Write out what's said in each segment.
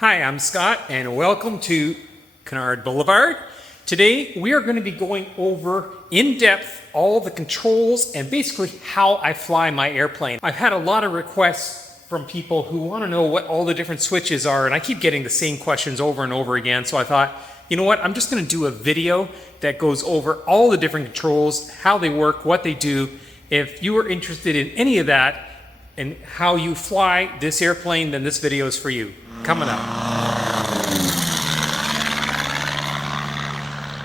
Hi, I'm Scott and welcome to Canard Boulevard. Today we are going to be going over in depth all the controls and basically how I fly my airplane. I've had a lot of requests from people who want to know what all the different switches are, and I keep getting the same questions over and over again, so I thought, you know what, I'm just going to do a video that goes over all the different controls, how they work, what they do. If you are interested in any of that and how you fly this airplane, then this video is for you. Coming up.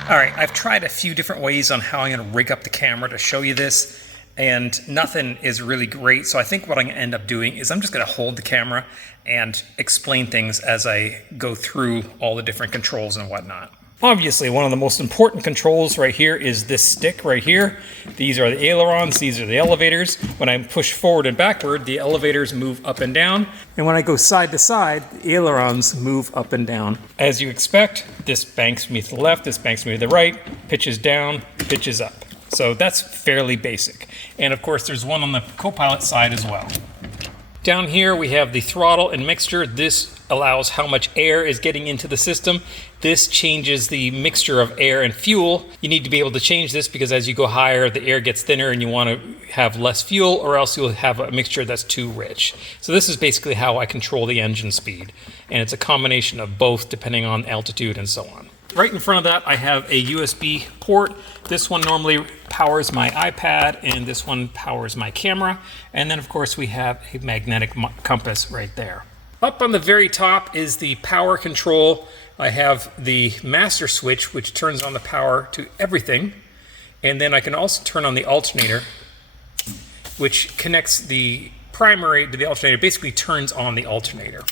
All right, I've tried a few different ways on how I'm going to rig up the camera to show you this, and nothing is really great. So I think what I'm going to end up doing is I'm just going to hold the camera and explain things as I go through all the different controls and whatnot. Obviously, one of the most important controls right here is this stick right here. These are the ailerons, these are the elevators. When I push forward and backward, the elevators move up and down. And when I go side to side, the ailerons move up and down. As you expect, this banks me to the left, this banks me to the right, pitches down, pitches up. So that's fairly basic. And of course, there's one on the Copilot side as well. Down here we have the throttle and mixture. This allows how much air is getting into the system. This changes the mixture of air and fuel. You need to be able to change this because as you go higher, the air gets thinner and you want to have less fuel, or else you'll have a mixture that's too rich. So this is basically how I control the engine speed. And it's a combination of both depending on altitude and so on. Right in front of that, I have a USB port. This one normally powers my iPad, and this one powers my camera. And then, of course, we have a magnetic compass right there. Up on the very top is the power control. I have the master switch, which turns on the power to everything. And then I can also turn on the alternator, which connects the primary to the alternator, basically turns on the alternator.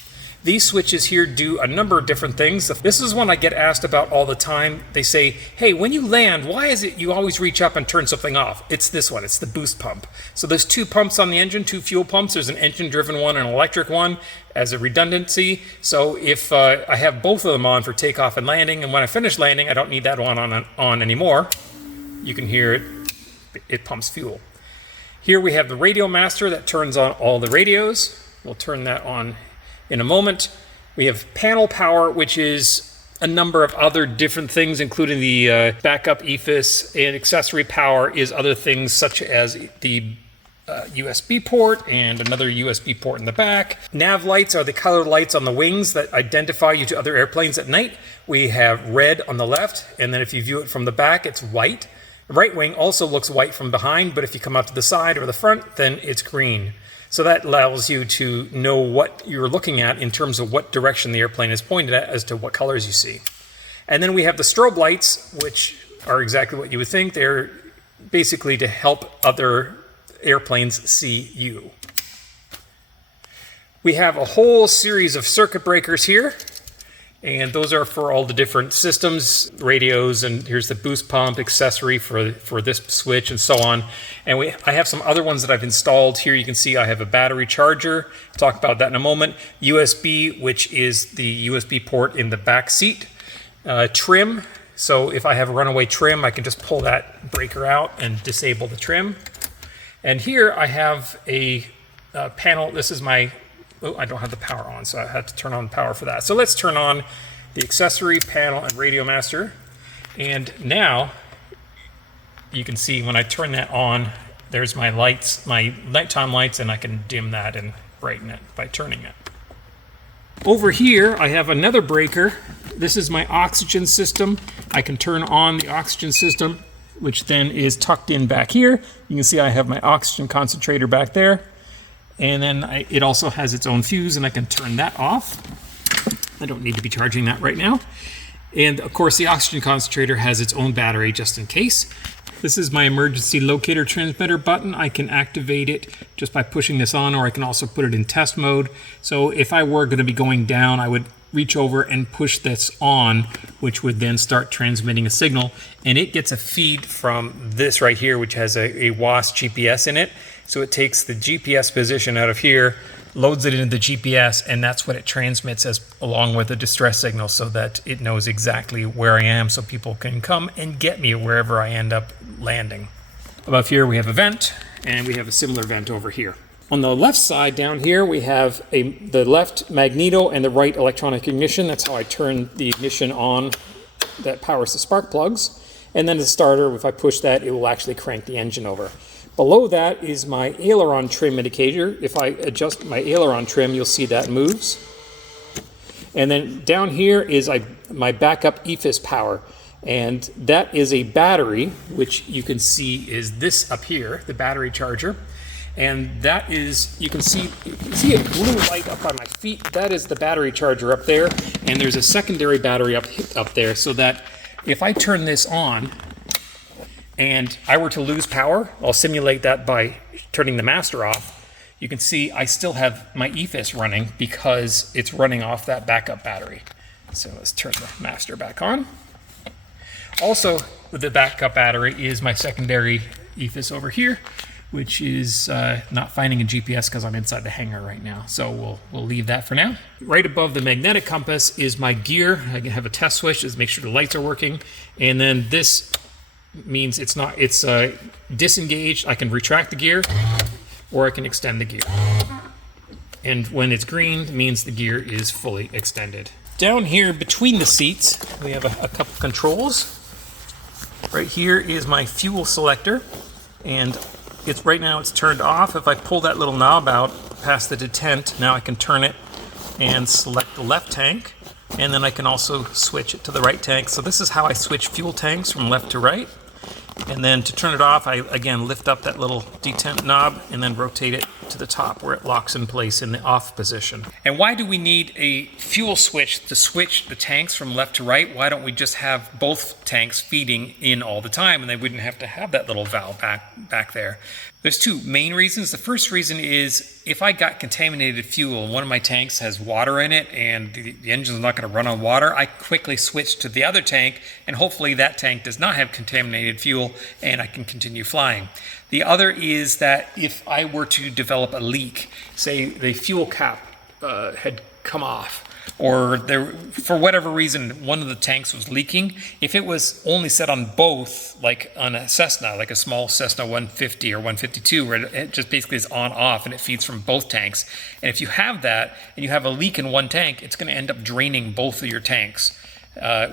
These switches here do a number of different things. This is one I get asked about all the time. They say, hey, when you land, why is it you always reach up and turn something off? It's this one, it's the boost pump. So there's two pumps on the engine, two fuel pumps. There's an engine-driven one and an electric one as a redundancy. So if I have both of them on for takeoff and landing, and when I finish landing, I don't need that one on anymore. You can hear it pumps fuel. Here we have the radio master that turns on all the radios. We'll turn that on in a moment. We have panel power, which is a number of other different things, including the backup EFIS, and accessory power is other things such as the USB port and another USB port in the back. Nav lights are the colored lights on the wings that identify you to other airplanes at night. We have red on the left, and then if you view it from the back, it's white. The right wing also looks white from behind, but if you come out to the side or the front, then it's green. So that allows you to know what you're looking at in terms of what direction the airplane is pointed at as to what colors you see. And then we have the strobe lights, which are exactly what you would think. They're basically to help other airplanes see you. We have a whole series of circuit breakers here, and those are for all the different systems, radios, and here's the boost pump accessory for this switch and so on. And I have some other ones that I've installed. Here you can see I have a battery charger. I'll talk about that in a moment. USB, which is the USB port in the back seat. Trim, so if I have a runaway trim, I can just pull that breaker out and disable the trim. And here I have a panel. This is my I don't have the power on, so I had to turn on the power for that. So let's turn on the accessory panel and radio master. And now you can see when I turn that on, there's my lights, my nighttime lights, and I can dim that and brighten it by turning it. Over here, I have another breaker. This is my oxygen system. I can turn on the oxygen system, which then is tucked in back here. You can see I have my oxygen concentrator back there. And then it also has its own fuse, and I can turn that off. I don't need to be charging that right now. And of course, the oxygen concentrator has its own battery just in case. This is my emergency locator transmitter button. I can activate it just by pushing this on, or I can also put it in test mode. So if I were going to be going down, I would reach over and push this on, which would then start transmitting a signal. And it gets a feed from this right here, which has a WAAS GPS in it. So it takes the GPS position out of here, loads it into the GPS, and that's what it transmits along with a distress signal, so that it knows exactly where I am, so people can come and get me wherever I end up landing. Above here we have a vent, and we have a similar vent over here. On the left side down here, we have the left magneto and the right electronic ignition. That's how I turn the ignition on that powers the spark plugs. And then the starter, if I push that, it will actually crank the engine over. Below that is my aileron trim indicator. If I adjust my aileron trim, you'll see that moves. And then down here is my backup EFIS power. And that is a battery, which you can see is this up here, the battery charger. And that is, you can see a blue light up on my feet. That is the battery charger up there. And there's a secondary battery up there, so that if I turn this on and I were to lose power, I'll simulate that by turning the master off. You can see I still have my EFIS running because it's running off that backup battery. So let's turn the master back on. Also, with the backup battery is my secondary EFIS over here, which is not finding a GPS because I'm inside the hangar right now. So we'll leave that for now. Right above the magnetic compass is my gear. I can have a test switch to make sure the lights are working. And then this means it's disengaged. I can retract the gear or I can extend the gear. And when it's green, it means the gear is fully extended. Down here between the seats, we have a couple controls. Right here is my fuel selector, and right now it's turned off. If I pull that little knob out past the detent, now I can turn it and select the left tank, and then I can also switch it to the right tank. So this is how I switch fuel tanks from left to right. And then to turn it off, I again lift up that little detent knob and then rotate it to the top where it locks in place in the off position. And why do we need a fuel switch to switch the tanks from left to right? Why don't we just have both tanks feeding in all the time and they wouldn't have to have that little valve back there? There's two main reasons. The first reason is if I got contaminated fuel and one of my tanks has water in it and the engine's not going to run on water, I quickly switch to the other tank and hopefully that tank does not have contaminated fuel and I can continue flying. The other is that if I were to develop a leak, say the fuel cap had come off, or for whatever reason one of the tanks was leaking, if it was only set on both, like on a Cessna, like a small Cessna 150 or 152, where it just basically is on off and it feeds from both tanks, and if you have that and you have a leak in one tank, it's going to end up draining both of your tanks.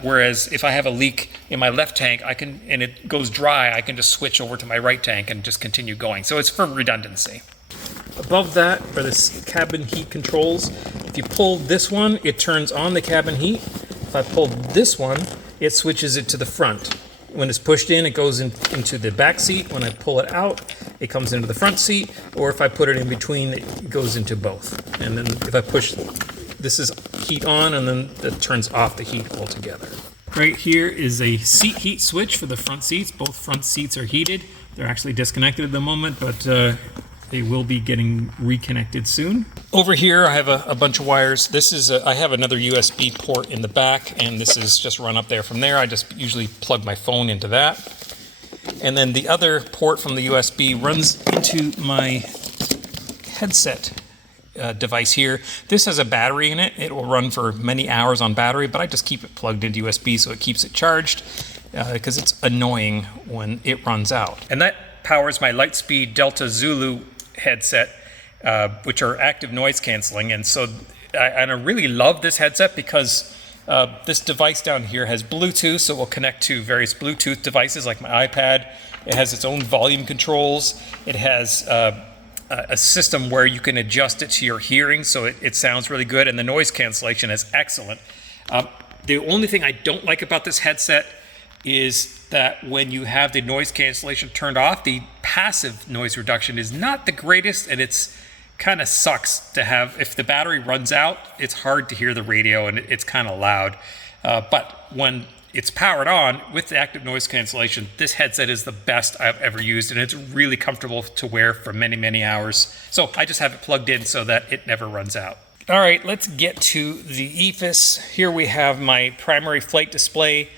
Whereas if I have a leak in my left tank, and it goes dry, I can just switch over to my right tank and just continue going. So it's for redundancy. Above that are the cabin heat controls. If you pull this one, it turns on the cabin heat. If I pull this one, it switches it to the front. When it's pushed in, it goes into the back seat. When I pull it out, it comes into the front seat. Or if I put it in between, it goes into both. And then if I push, this is heat on, and then it turns off the heat altogether. Right here is a seat heat switch for the front seats. Both front seats are heated. They're actually disconnected at the moment, but they will be getting reconnected soon. Over here I have a bunch of wires. I have another USB port in the back, and this is just run up there from there. I just usually plug my phone into that. And then the other port from the USB runs into my headset device here. This has a battery in it. It will run for many hours on battery, but I just keep it plugged into USB so it keeps it charged because it's annoying when it runs out. And that powers my Lightspeed Delta Zulu headset, which are active noise canceling. And so I really love this headset because this device down here has Bluetooth, so it will connect to various Bluetooth devices like my iPad. It has its own volume controls. It has a system where you can adjust it to your hearing so it sounds really good, and the noise cancellation is excellent. The only thing I don't like about this headset is that when you have the noise cancellation turned off, the passive noise reduction is not the greatest, and it's kind of sucks to have. If the battery runs out, it's hard to hear the radio and it's kind of loud. But when it's powered on with the active noise cancellation, this headset is the best I've ever used, and it's really comfortable to wear for many, many hours. So I just have it plugged in so that it never runs out. All right, let's get to the EFIS. Here we have my primary flight display.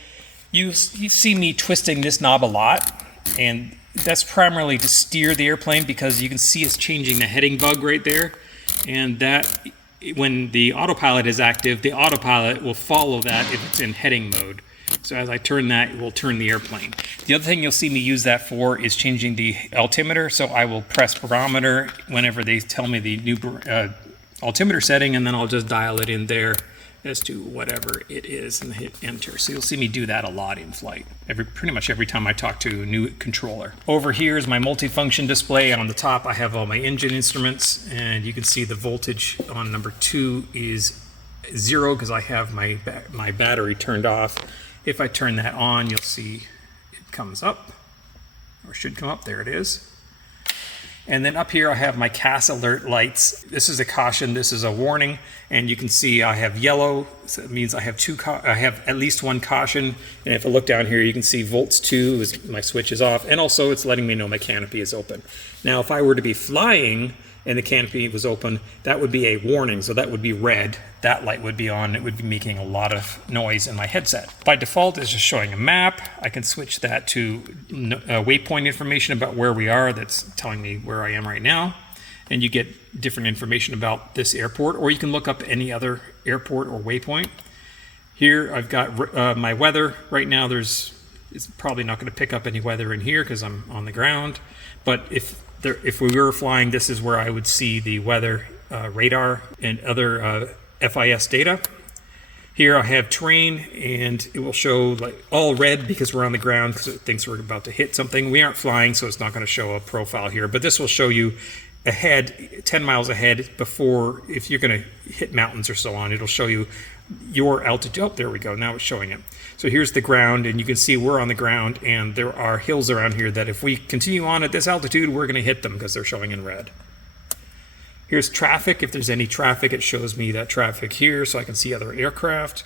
You see me twisting this knob a lot, and that's primarily to steer the airplane because you can see it's changing the heading bug right there. And that, when the autopilot is active, the autopilot will follow that if it's in heading mode. So as I turn that, it will turn the airplane. The other thing you'll see me use that for is changing the altimeter. So I will press barometer whenever they tell me the new altimeter setting, and then I'll just dial it in there as to whatever it is and hit enter. So you'll see me do that a lot in flight, pretty much every time I talk to a new controller. Over here is my multifunction display. On the top I have all my engine instruments, and you can see the voltage on number 2 is 0 because I have my battery turned off. If I turn that on, you'll see it comes up, or should come up. There it is. And then up here I have my CAS alert lights. This is a caution, this is a warning, and you can see I have yellow, so it means I have I have at least one caution. And if I look down here, you can see volts 2 is my switch is off, and also it's letting me know my canopy is open. Now if I were to be flying and the canopy was open, that would be a warning, so that would be red. That light would be on, it would be making a lot of noise in my headset. By default, it's just showing a map. I can switch that to waypoint information about where we are, that's telling me where I am right now. And you get different information about this airport, or you can look up any other airport or waypoint. Here I've got my weather. Right now it's probably not going to pick up any weather in here because I'm on the ground, but if we were flying, this is where I would see the weather, radar, and other EFIS data. Here I have terrain, and it will show like all red because we're on the ground because it thinks we're about to hit something. We aren't flying, so it's not going to show a profile here, but this will show you ahead, 10 miles ahead, before, if you're going to hit mountains or so on, it'll show you your altitude. Oh, there we go. Now it's showing it. So here's the ground, and you can see we're on the ground, and there are hills around here that if we continue on at this altitude, we're going to hit them because they're showing in red. Here's traffic. If there's any traffic, it shows me that traffic here so I can see other aircraft.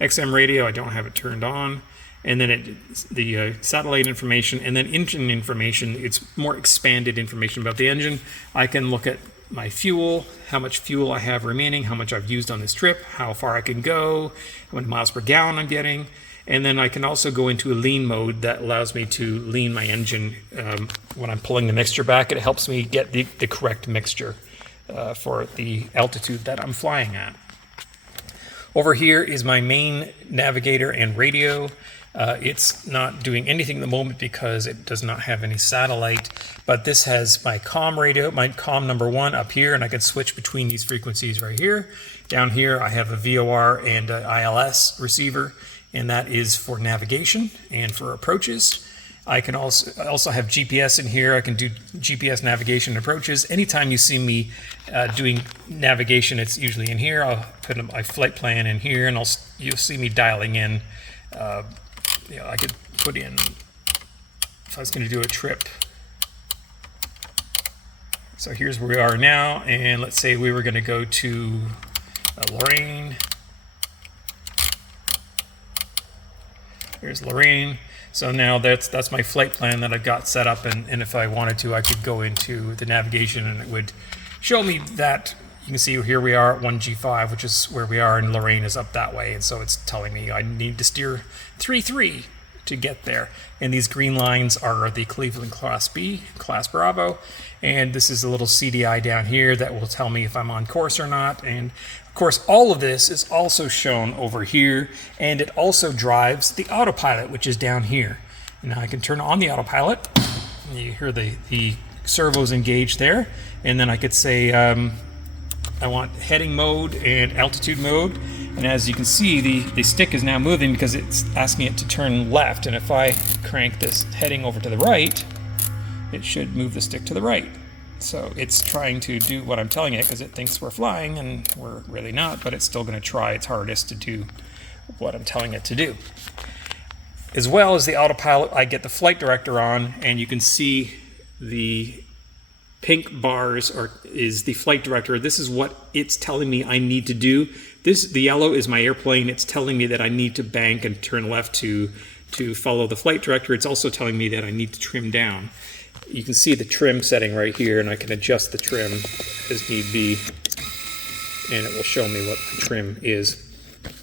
XM radio, I don't have it turned on. And then the satellite information, and then engine information. It's more expanded information about the engine. I can look at my fuel, how much fuel I have remaining, how much I've used on this trip, how far I can go, how many miles per gallon I'm getting. And then I can also go into a lean mode that allows me to lean my engine when I'm pulling the mixture back. It helps me get the correct mixture for the altitude that I'm flying at. Over here is my main navigator and radio. It's not doing anything at the moment because it does not have any satellite, but this has my comm radio, my comm number 1 up here, and I can switch between these frequencies right here. Down here I have a VOR and a ILS receiver, and that is for navigation and for approaches. I can also have GPS in here. I can do GPS navigation approaches. Anytime you see me doing navigation, it's usually in here. I'll put my flight plan in here, and you'll see me dialing in. I could put in, if I was going to do a trip. So here's where we are now, and let's say we were going to go to Lorraine. Here's Lorraine. So now that's my flight plan that I've got set up, and if I wanted to, I could go into the navigation and it would show me that. You can see here we are at 1G5, which is where we are, and Lorraine is up that way, and so it's telling me I need to steer 3-3 to get there. And these green lines are the Cleveland Class B, Class Bravo, and this is a little CDI down here that will tell me if I'm on course or not. And of course, all of this is also shown over here, and it also drives the Autopilot, which is down here. And now I can turn on the Autopilot. You hear the servos engaged there, and then I could say I want heading mode and altitude mode, and as you can see, the stick is now moving because it's asking it to turn left, and if I crank this heading over to the right, it should move the stick to the right. So it's trying to do what I'm telling it because it thinks we're flying, and we're really not, but it's still going to try its hardest to do what I'm telling it to do. As well as the Autopilot, I get the flight director on, and you can see the pink bars is the flight director. This is what it's telling me I need to do. The yellow is my airplane. It's telling me that I need to bank and turn left to follow the flight director. It's also telling me that I need to trim down. You can see the trim setting right here, and I can adjust the trim as need be, and it will show me what the trim is,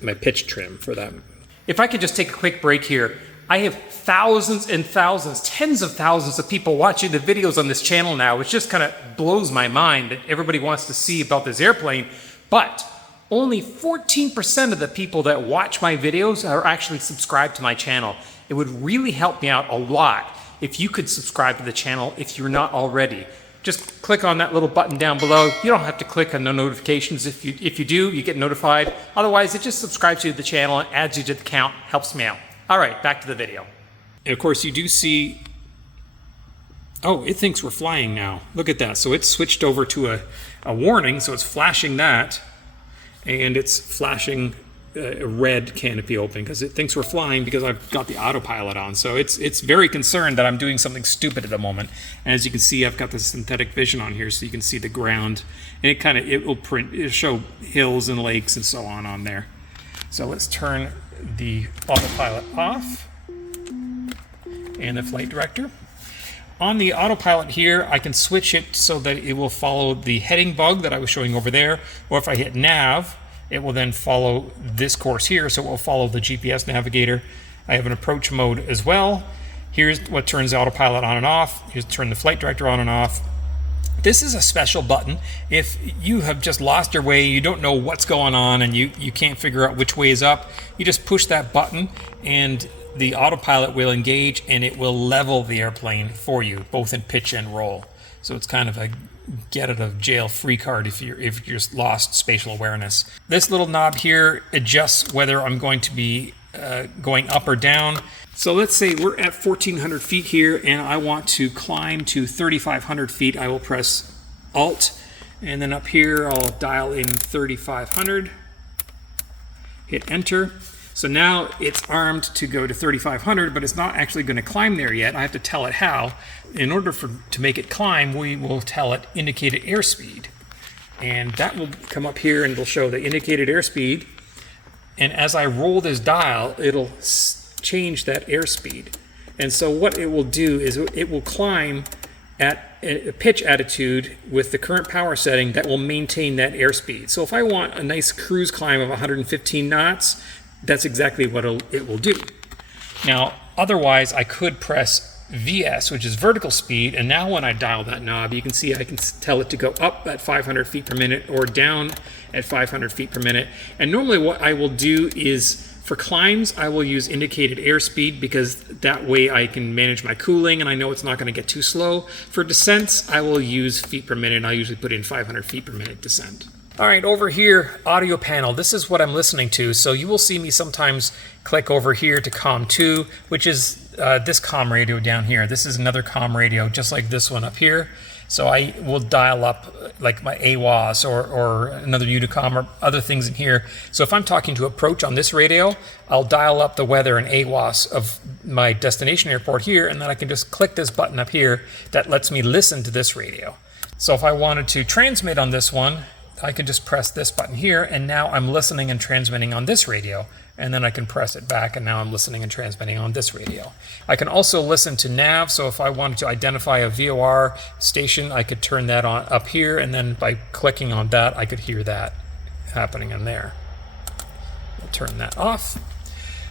my pitch trim for that. If I could just take a quick break here. I have thousands and thousands, tens of thousands of people watching the videos on this channel now, which just kind of blows my mind that everybody wants to see about this airplane. But Only 14% of the people that watch my videos are actually subscribed to my channel. It would really help me out a lot if you could subscribe to the channel if you're not already. Just click on that little button down below. You don't have to click on the notifications. If you do, you get notified. Otherwise, it just subscribes you to the channel and adds you to the count, helps me out. All right, back to the video. And of course, you do see, oh, it thinks we're flying now. Look at that. So it's switched over to a warning, so it's flashing that, and it's flashing a red canopy open because it thinks we're flying because I've got the autopilot on. So it's very concerned that I'm doing something stupid at the moment. And as you can see, I've got the synthetic vision on here, so you can see the ground, and it'll show hills and lakes and so on there. So let's turn the autopilot off and the flight director. On the autopilot here, I can switch it so that it will follow the heading bug that I was showing over there, or if I hit nav, it will then follow this course here, so it will follow the GPS navigator. I have an approach mode as well. Here's what turns the autopilot on and off. Here's turn the flight director on and off. This is a special button. If you have just lost your way, you don't know what's going on, and you can't figure out which way is up, you just push that button and the autopilot will engage and it will level the airplane for you, both in pitch and roll. So it's kind of a get out of jail free card if you're just lost spatial awareness. This little knob here adjusts whether I'm going to be going up or down. So let's say we're at 1,400 feet here and I want to climb to 3,500 feet. I will press Alt, and then up here I'll dial in 3,500, hit enter. So now it's armed to go to 3,500, but it's not actually going to climb there yet. I have to tell it how. In order to make it climb, we will tell it indicated airspeed. And that will come up here and it'll show the indicated airspeed. And as I roll this dial, it'll change that airspeed. And so what it will do is it will climb at a pitch attitude with the current power setting that will maintain that airspeed. So if I want a nice cruise climb of 115 knots, that's exactly what it will do. Now, otherwise, I could press VS, which is vertical speed, and now when I dial that knob, you can see I can tell it to go up at 500 feet per minute or down at 500 feet per minute. And normally what I will do is, for climbs, I will use indicated airspeed because that way I can manage my cooling and I know it's not going to get too slow. For descents, I will use feet per minute, and I usually put in 500 feet per minute descent. All right, over here, audio panel. This is what I'm listening to. So you will see me sometimes click over here to COM 2, which is this COM radio down here. This is another COM radio, just like this one up here. So I will dial up like my AWAS or another Unicom or other things in here. So if I'm talking to approach on this radio, I'll dial up the weather and AWAS of my destination airport here, and then I can just click this button up here that lets me listen to this radio. So if I wanted to transmit on this one, I can just press this button here, and now I'm listening and transmitting on this radio, and then I can press it back, and now I'm listening and transmitting on this radio. I can also listen to nav, so if I wanted to identify a VOR station, I could turn that on up here, and then by clicking on that, I could hear that happening in there. I'll turn that off.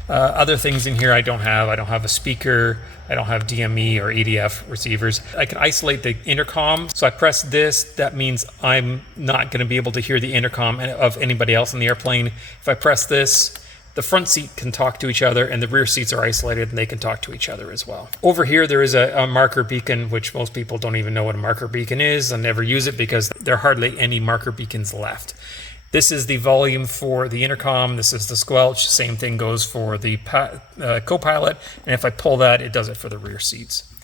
Other things in here I don't have a speaker, I don't have DME or EDF receivers. I can isolate the intercom. So I press this, that means I'm not going to be able to hear the intercom of anybody else in the airplane. If I press this, the front seat can talk to each other and the rear seats are isolated and they can talk to each other as well. Over here there is a marker beacon, which most people don't even know what a marker beacon is and never use it because there are hardly any marker beacons left. This is the volume for the intercom. This is the squelch. Same thing goes for the co-pilot. And if I pull that, it does it for the rear seats.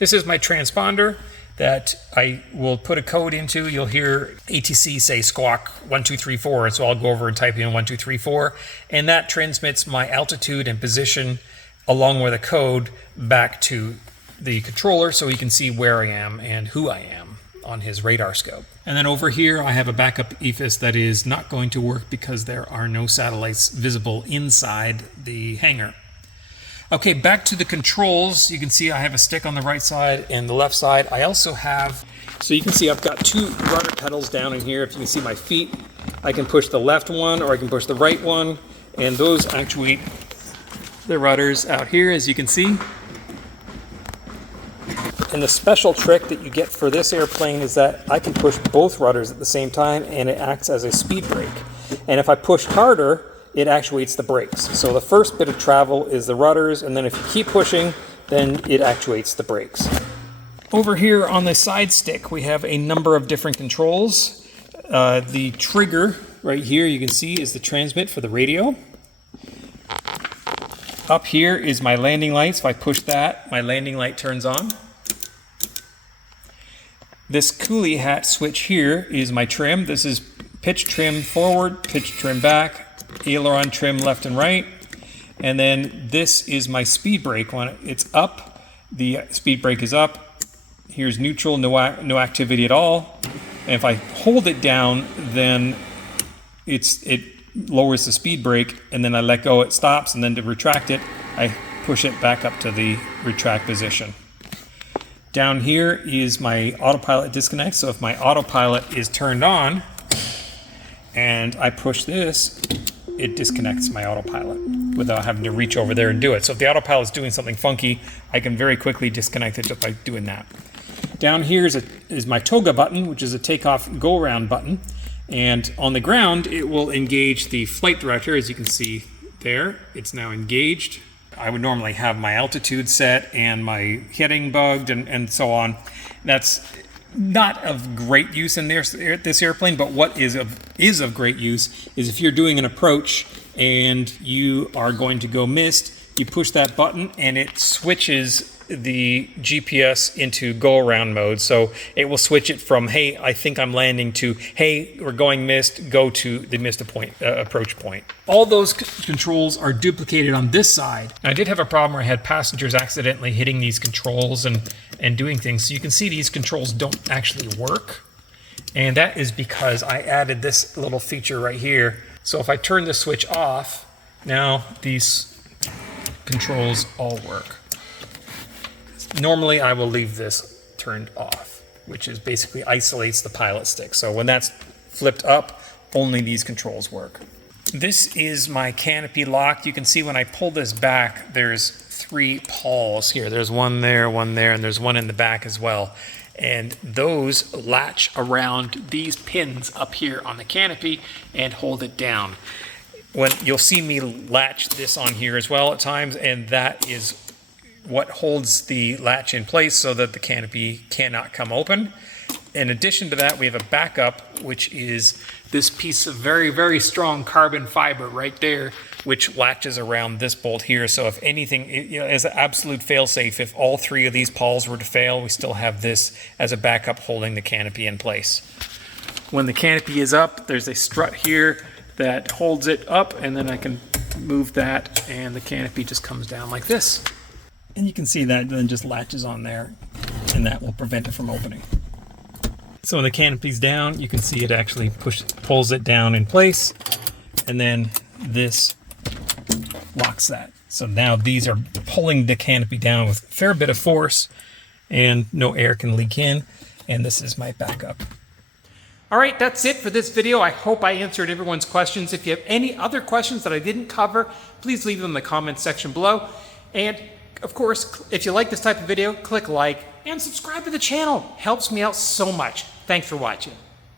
This is my transponder that I will put a code into. You'll hear ATC say squawk 1234. So I'll go over and type in 1234. And that transmits my altitude and position along with a code back to the controller so he can see where I am and who I am on his radar scope. And then over here I have a backup EFIS that is not going to work because there are no satellites visible inside the hangar. Okay, back to the controls. You can see I have a stick on the right side and the left side. I also have, so you can see I've got two rudder pedals down in here. If you can see my feet, I can push the left one or I can push the right one, and those actuate the rudders out here, as you can see. And the special trick that you get for this airplane is that I can push both rudders at the same time and it acts as a speed brake. And if I push harder, it actuates the brakes. So the first bit of travel is the rudders, and then if you keep pushing, then it actuates the brakes. Over here on the side stick, we have a number of different controls. The trigger right here, you can see, is the transmit for the radio. Up here is my landing lights. If I push that, my landing light turns on. This coolie hat switch here is my trim. This is pitch trim forward, pitch trim back, aileron trim left and right. And then this is my speed brake. When it's up, the speed brake is up. Here's neutral, no activity at all. And if I hold it down, then it lowers the speed brake, and then I let go, it stops, and then to retract it, I push it back up to the retract position. Down here is my autopilot disconnect. So if my autopilot is turned on and I push this, it disconnects my autopilot without having to reach over there and do it. So if the autopilot is doing something funky, I can very quickly disconnect it just by doing that. Down here is my toga button, which is a takeoff go around button. And on the ground, it will engage the flight director. As you can see there, it's now engaged. I would normally have my altitude set and my heading bugged and so on. That's not of great use in this airplane, but what is of great use is if you're doing an approach and you are going to go missed, you push that button and it switches the GPS into go around mode. So it will switch it from, hey, I think I'm landing, to, hey, we're going missed, go to the missed approach point. All those controls are duplicated on this side. I did have a problem where I had passengers accidentally hitting these controls and doing things. So you can see these controls don't actually work. And that is because I added this little feature right here. So if I turn the switch off, now these controls all work. Normally I will leave this turned off, which is basically isolates the pilot stick. So when that's flipped up, only these controls work. This is my canopy lock. You can see when I pull this back, there's 3 pawls here. There's one there, and there's one in the back as well. And those latch around these pins up here on the canopy and hold it down. When you'll see me latch this on here as well at times, and that is what holds the latch in place so that the canopy cannot come open. In addition to that, we have a backup, which is this piece of very, very strong carbon fiber right there, which latches around this bolt here. So if anything, as an absolute fail-safe, if all 3 of these pawls were to fail, we still have this as a backup holding the canopy in place. When the canopy is up, there's a strut here that holds it up, and then I can move that, and the canopy just comes down like this. And you can see that then just latches on there, and that will prevent it from opening. So when the canopy's down, you can see it actually pulls it down in place, and then this locks that. So now these are pulling the canopy down with a fair bit of force, and no air can leak in, and this is my backup. All right, that's it for this video. I hope I answered everyone's questions. If you have any other questions that I didn't cover, please leave them in the comments section below. And of course, if you like this type of video, click like and subscribe to the channel. Helps me out so much. Thanks for watching.